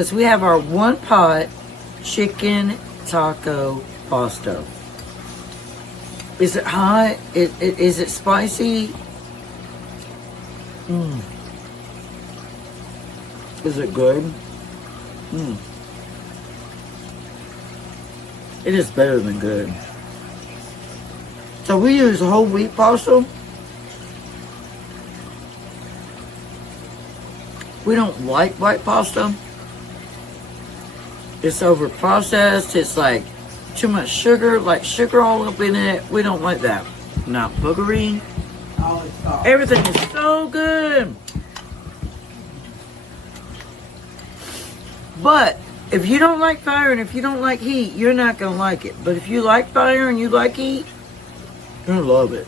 because we have our one pot chicken taco pasta. Is it hot? Is it spicy? Is it good? It is better than good. So we use whole wheat pasta. We don't like white pasta. It's over processed. It's like too much sugar, like sugar all up in it. We don't like that. Not boogery. Everything is so good. But if you don't like fire and if you don't like heat, you're not going to like it. But if you like fire and you like heat, you're going to love it.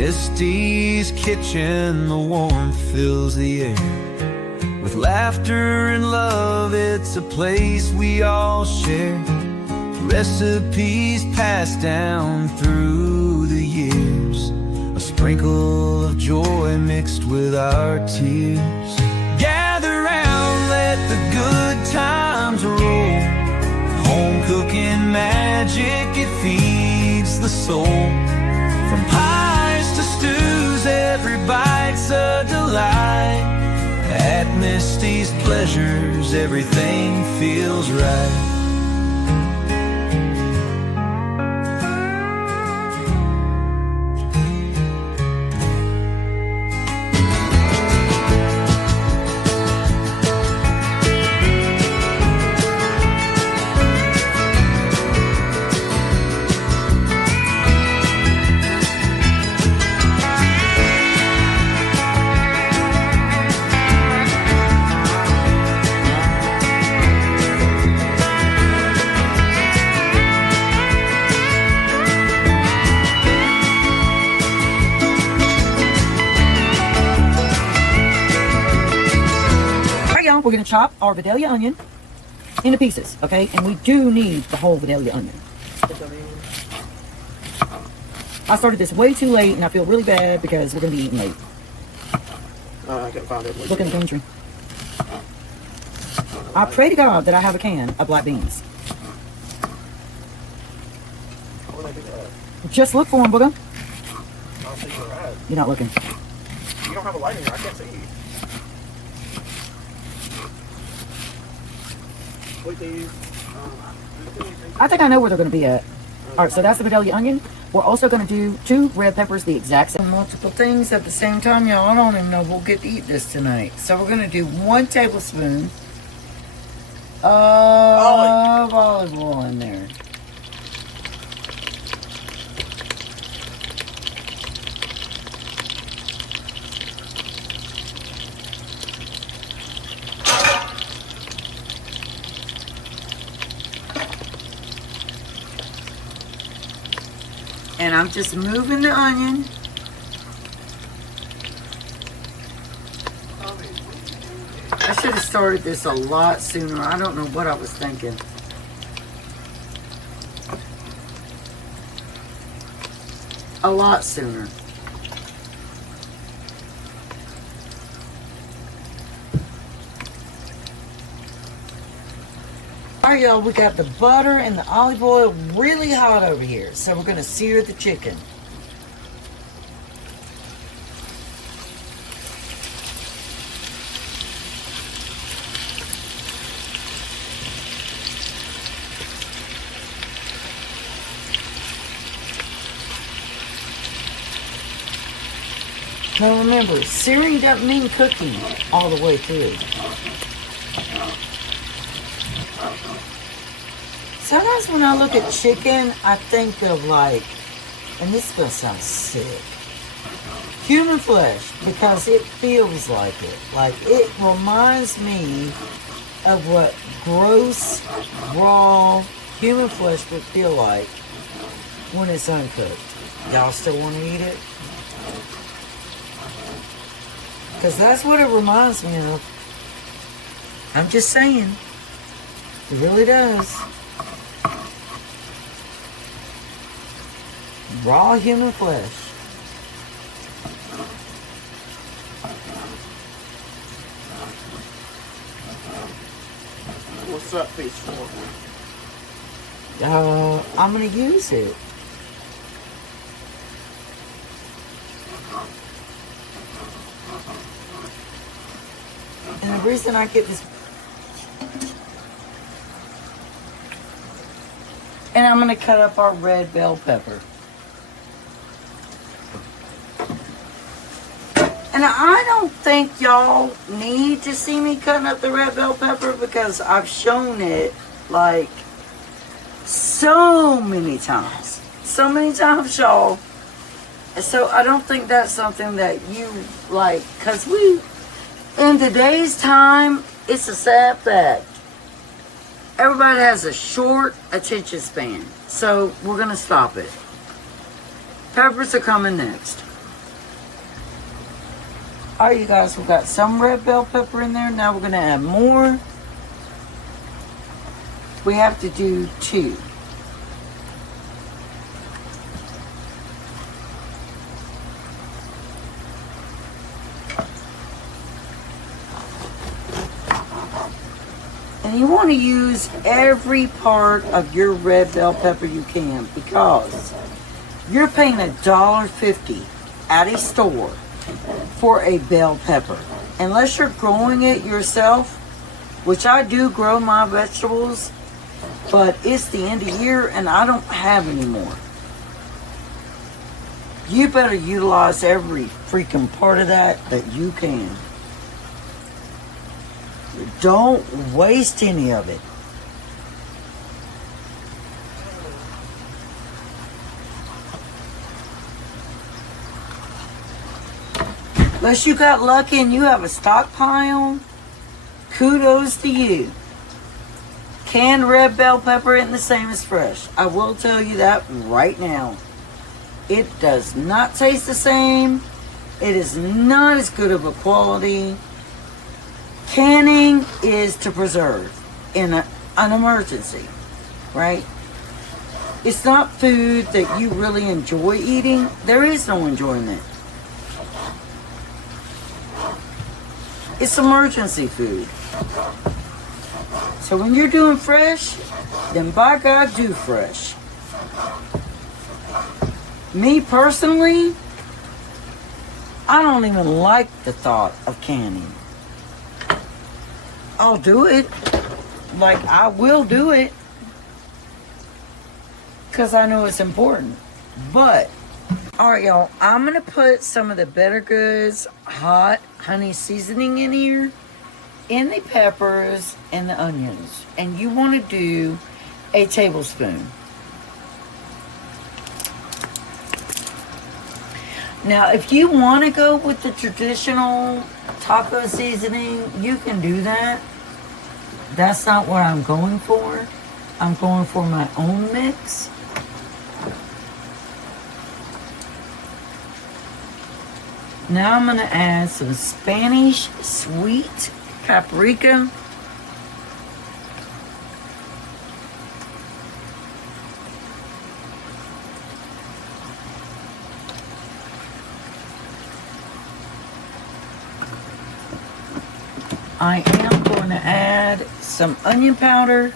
Misty's kitchen, the warmth fills the air. With laughter and love, it's a place we all share. Recipes passed down through the years. A sprinkle of joy mixed with our tears. Gather round, let the good times roll. Home cooking magic, it feeds the soul. From pies to stews, every bite's a delight. At Misty's Pleasures, everything feels right. We're going to chop our Vidalia onion into pieces, okay? And we do need the whole Vidalia onion. I started this way too late, and I feel really bad because we're going to be eating late. I can find it. Look in the pantry. I pray to God that I have a can of black beans. What would I do that? Just look for them, booger. I'll see where they're at. You're not looking. You don't have a light in here. I can't see. I think I know where they're going to be at. All right, so that's the Vidalia onion. We're also going to do 2 red peppers, the exact same. Multiple things at the same time, y'all. I don't even know if we'll get to eat this tonight. So we're going to do 1 tablespoon of olive oil in there. And I'm just moving the onion. I should have started this a lot sooner. I don't know what I was thinking. A lot sooner. Alright, y'all, we got the butter and the olive oil really hot over here. So we're going to sear the chicken. Now remember, searing doesn't mean cooking all the way through. Sometimes when I look at chicken, I think of like, and this is going to sound sick, human flesh, because it feels like it. Like, it reminds me of what gross, raw, human flesh would feel like when it's uncooked. Y'all still want to eat it? Because that's what it reminds me of. I'm just saying. It really does. raw human flesh. What's that piece for? I'm gonna use it. And the reason I get this, and I'm gonna cut up our red bell pepper. And I don't think y'all need to see me cutting up the red bell pepper because I've shown it like so many times. So many times, y'all. So I don't think that's something that you like, because in today's time, it's a sad fact. Everybody has a short attention span. So we're going to stop it. Peppers are coming next. Alright, you guys, we've got some red bell pepper in there. Now we're going to add more. We have to do 2. And you want to use every part of your red bell pepper you can, because you're paying $1.50 at a store for a bell pepper. Unless you're growing it yourself, which I do grow my vegetables, but it's the end of year and I don't have any more. You better utilize every freaking part of that you can. Don't waste any of it. Unless you got lucky and you have a stockpile, kudos to you. Canned red bell pepper isn't the same as fresh. I will tell you that right now. It does not taste the same. It is not as good of a quality. Canning is to preserve in an emergency, right? It's not food that you really enjoy eating. There is no enjoyment. It's emergency food. So when you're doing fresh, then by God, do fresh. Me personally, I don't even like the thought of canning. I'll do it. Like, I will do it. Because I know it's important. But, alright, y'all. I'm going to put some of the Better Goods hot honey seasoning in here. In the peppers and the onions. And you want to do a tablespoon. Now, if you want to go with the traditional taco seasoning, you can do that. That's not what I'm going for. I'm going for my own mix. Now I'm going to add some Spanish sweet paprika. I am going to add some onion powder.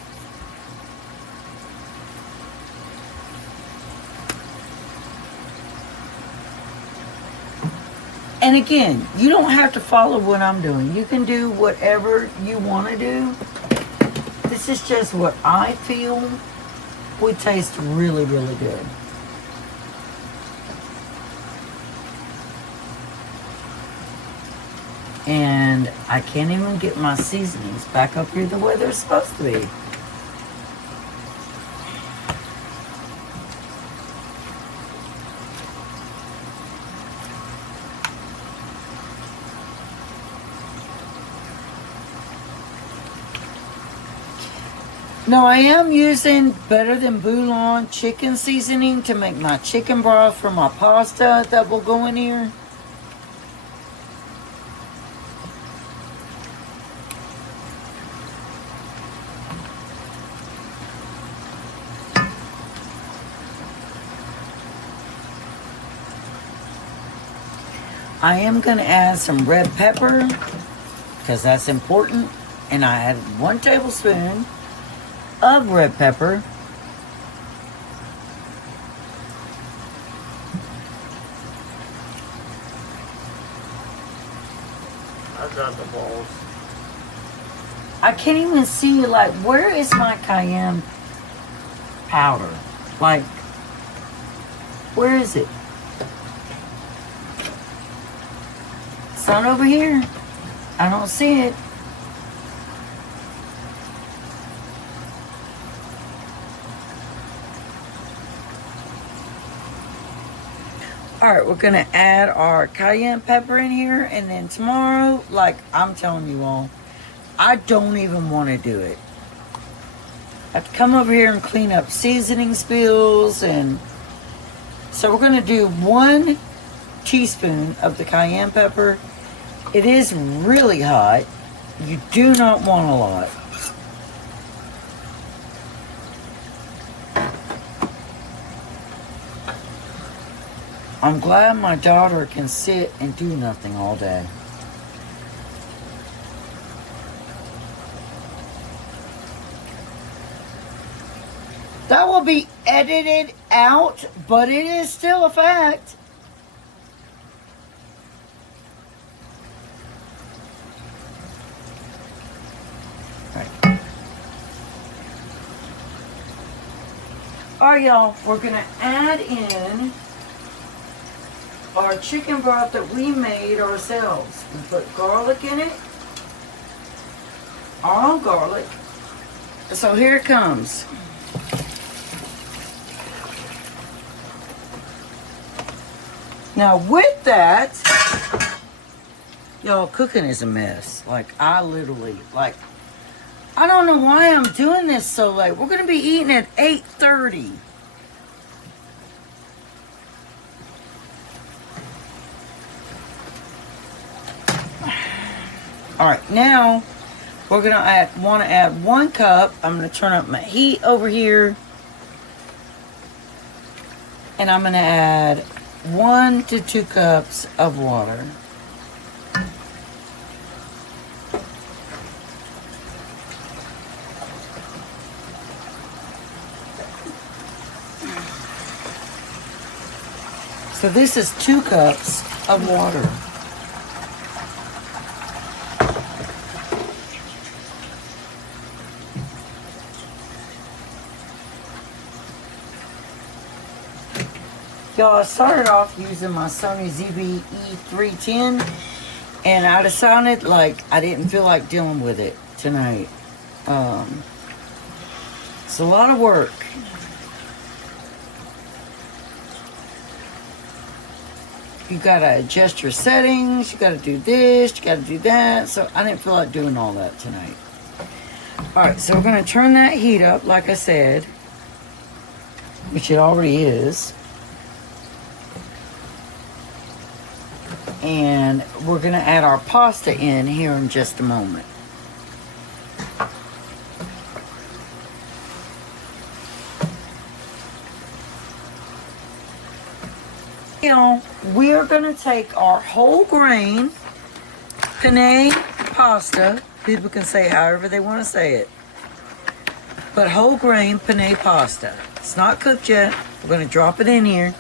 And again, you don't have to follow what I'm doing. You can do whatever you want to do. This is just what I feel would taste really, really good. And I can't even get my seasonings back up here the way they're supposed to be. Now I am using Better Than Bouillon chicken seasoning to make my chicken broth for my pasta that will go in here. I am going to add some red pepper because that's important. And I added 1 tablespoon of red pepper. I dropped the balls. I can't even see, like, where is my cayenne powder? Like, where is it? It's not over here. I don't see it. Alright, we're going to add our cayenne pepper in here. And then tomorrow, like I'm telling you all, I don't even want to do it. I have to come over here and clean up seasoning spills. And so we're going to do 1 teaspoon of the cayenne pepper. It is really hot. You do not want a lot. I'm glad my daughter can sit and do nothing all day. That will be edited out, but it is still a fact. All right, y'all, we're going to add in our chicken broth that we made ourselves. We put garlic in it. Our own garlic. So here it comes. Now with that, y'all, cooking is a mess. Like, I literally, like, I don't know why I'm doing this so late. We're going to be eating at 8:30. All right, now we're gonna want to add 1 cup. I'm gonna turn up my heat over here, and I'm gonna add 1 to 2 cups of water. So this is 2 cups of water. Y'all, I started off using my Sony ZV-E310, and I decided, like, I didn't feel like dealing with it tonight. It's a lot of work. You gotta adjust your settings, you gotta do this, you gotta do that, so I didn't feel like doing all that tonight. Alright, so we're gonna turn that heat up, like I said, which it already is. And we're going to add our pasta in here in just a moment. Now, we are going to take our whole grain penne pasta. People can say however they want to say it. But whole grain penne pasta. It's not cooked yet. We're going to drop it in here.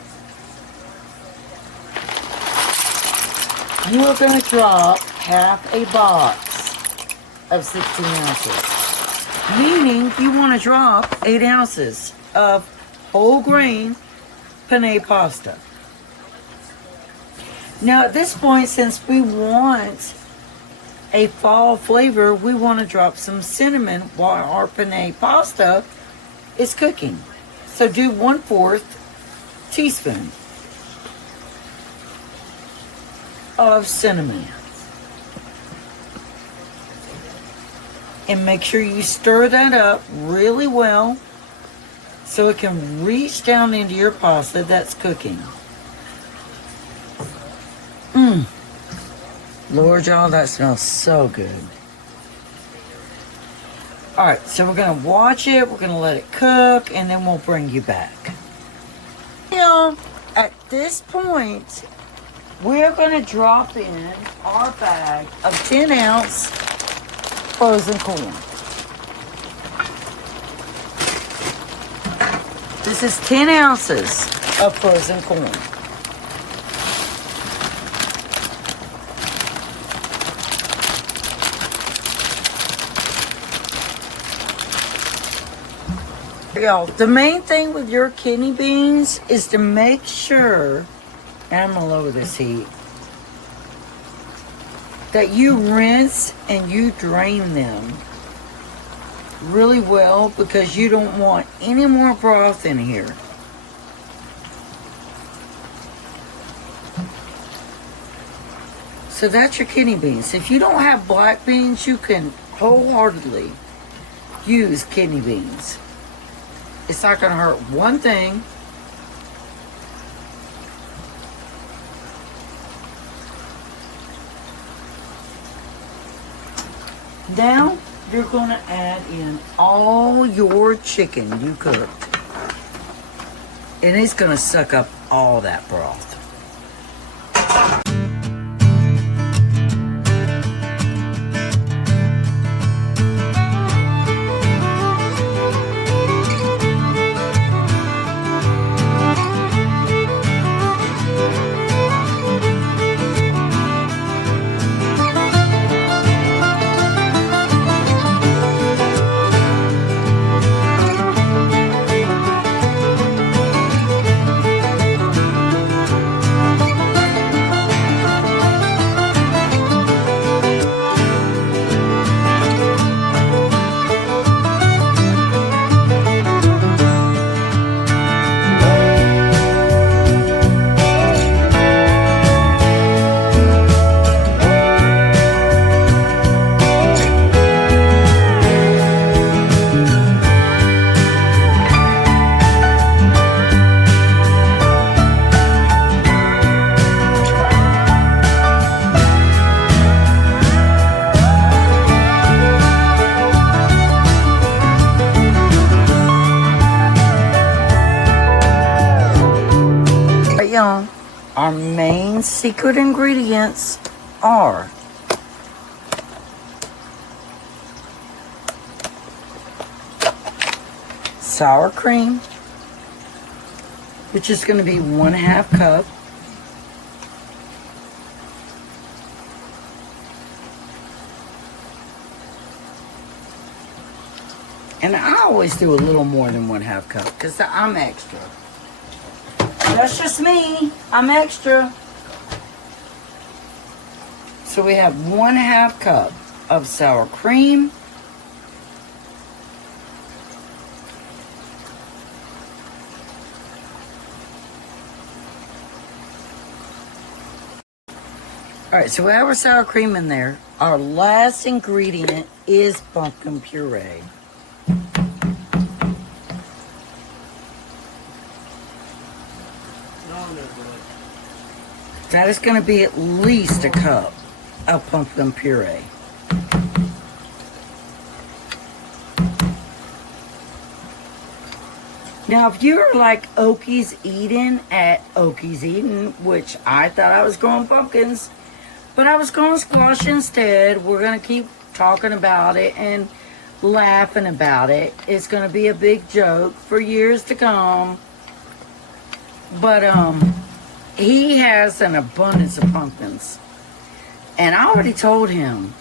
You are going to drop half a box of 16 ounces. Meaning you want to drop 8 ounces of whole grain penne pasta. Now at this point, since we want a fall flavor, we want to drop some cinnamon while our penne pasta is cooking. So do 1/4 teaspoon of cinnamon. And make sure you stir that up really well so it can reach down into your pasta that's cooking. Lord, y'all, that smells so good. Alright, so we're going to watch it, we're going to let it cook, and then we'll bring you back. Y'all, at this point, we're going to drop in our bag of 10-ounce frozen corn. This is 10 ounces of frozen corn. Y'all, the main thing with your kidney beans is to make sure, and I'm gonna lower this heat, that you rinse and you drain them really well, because you don't want any more broth in here. So that's your kidney beans. If you don't have black beans, you can wholeheartedly use kidney beans. It's not going to hurt one thing. Now, you're going to add in all your chicken you cooked. And it's going to suck up all that broth. Our main secret ingredients are sour cream, which is going to be 1/2 cup. And I always do a little more than 1/2 cup because I'm extra. That's just me. I'm extra. So we have 1/2 cup of sour cream. Alright, so we have our sour cream in there. Our last ingredient is pumpkin puree. That is going to be at least a cup of pumpkin puree. Now, if you're like Okies Eden at Okies Eden, which I thought I was growing pumpkins, but I was growing squash instead. We're going to keep talking about it and laughing about it. It's going to be a big joke for years to come. But, he has an abundance of pumpkins. And I already told him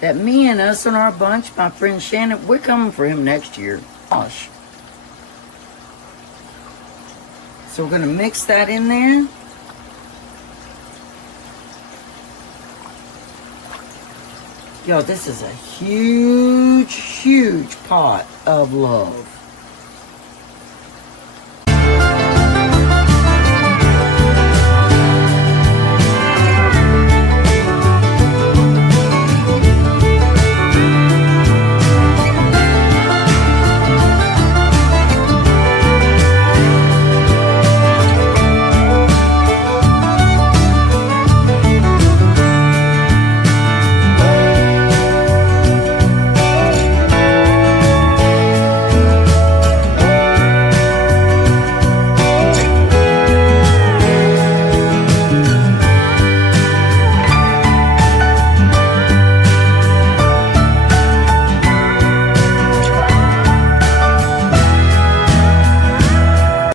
that me and us and our bunch, my friend Shannon, we're coming for him next year. Gosh. So we're going to mix that in there. Yo, this is a huge, huge pot of love.